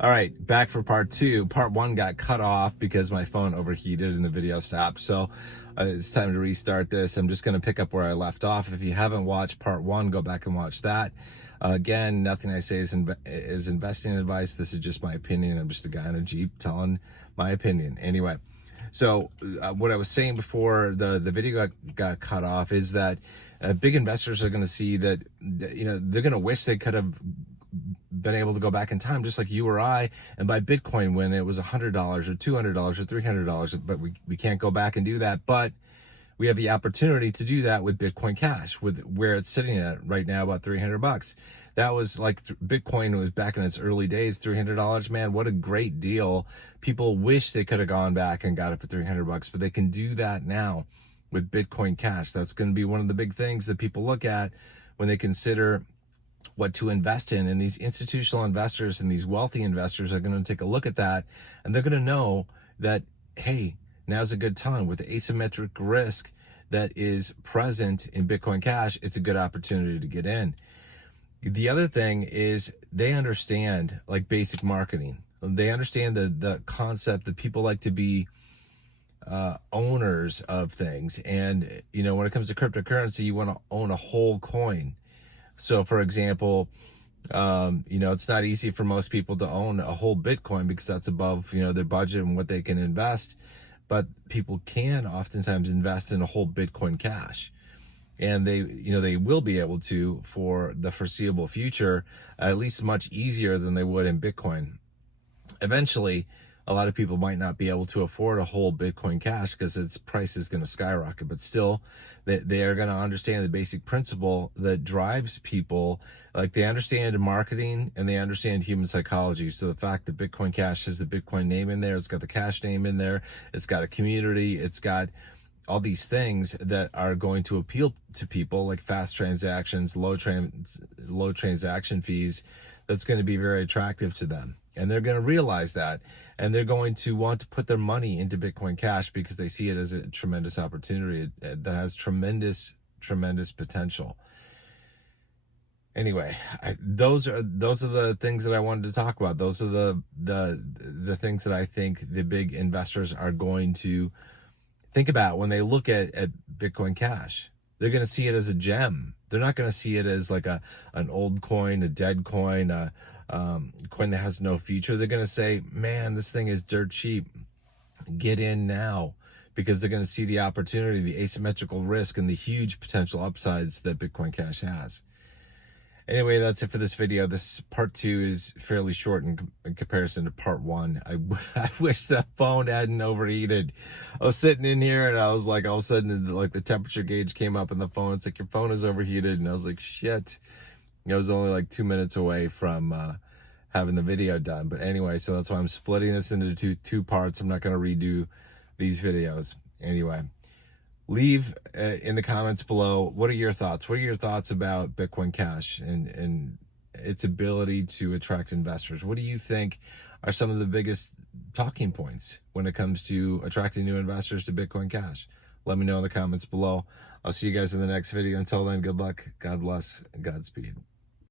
All right, back for part two. Part one got cut off because my phone overheated and the video stopped. So it's time to restart this. I'm just going to pick up where I left off. If you haven't watched part one, go back and watch that. Again, nothing I say is investing advice. This is just my opinion. I'm just a guy in a Jeep telling my opinion. Anyway, so what I was saying before the video got cut off is that big investors are going to see that, they're going to wish they could have been able to go back in time, just like you or I, and buy Bitcoin when it was $100 or $200 or $300. But we can't go back and do that. But we have the opportunity to do that with Bitcoin Cash, with where it's sitting at right now, about $300. That was like Bitcoin was back in its early days, $300. Man, what a great deal. People wish they could have gone back and got it for $300, but they can do that now with Bitcoin Cash. That's going to be one of the big things that people look at when they consider what to invest in. And these institutional investors and these wealthy investors are going to take a look at that, and they're going to know that, hey, now's a good time with the asymmetric risk that is present in Bitcoin Cash. It's a good opportunity to get in. The other thing is they understand like basic marketing. They understand the concept that people like to be owners of things. And, when it comes to cryptocurrency, you want to own a whole coin. So for example, it's not easy for most people to own a whole Bitcoin because that's above, their budget and what they can invest. But people can oftentimes invest in a whole Bitcoin Cash. And they will be able to for the foreseeable future, at least much easier than they would in Bitcoin. Eventually, a lot of people might not be able to afford a whole Bitcoin Cash because its price is going to skyrocket, but still they are going to understand the basic principle that drives people. Like, they understand marketing and they understand human psychology. So the fact that Bitcoin Cash has the Bitcoin name in there, it's got the Cash name in there, it's got a community, it's got all these things that are going to appeal to people, like fast transactions, low transaction fees. That's going to be very attractive to them. And they're going to realize that, and they're going to want to put their money into Bitcoin Cash because they see it as a tremendous opportunity that has tremendous potential. Anyway, those are the things that I wanted to talk about. Those are the things that I think the big investors are going to think about when they look at Bitcoin Cash. They're going to see it as a gem. They're not going to see it as like an old coin, a dead coin, a coin that has no future. They're going to say, man, this thing is dirt cheap. Get in now, because they're going to see the opportunity, the asymmetrical risk, and the huge potential upsides that Bitcoin Cash has. Anyway, that's it for this video. This part two is fairly short in comparison to part one. I wish that phone hadn't overheated. I was sitting in here and I was like, all of a sudden, like the temperature gauge came up in the phone. It's like, your phone is overheated. And I was like, shit. I was only like 2 minutes away from having the video done. But anyway, so that's why I'm splitting this into two parts. I'm not going to redo these videos. Anyway, leave in the comments below, what are your thoughts? What are your thoughts about Bitcoin Cash and its ability to attract investors? What do you think are some of the biggest talking points when it comes to attracting new investors to Bitcoin Cash? Let me know in the comments below. I'll see you guys in the next video. Until then, good luck, God bless, and Godspeed.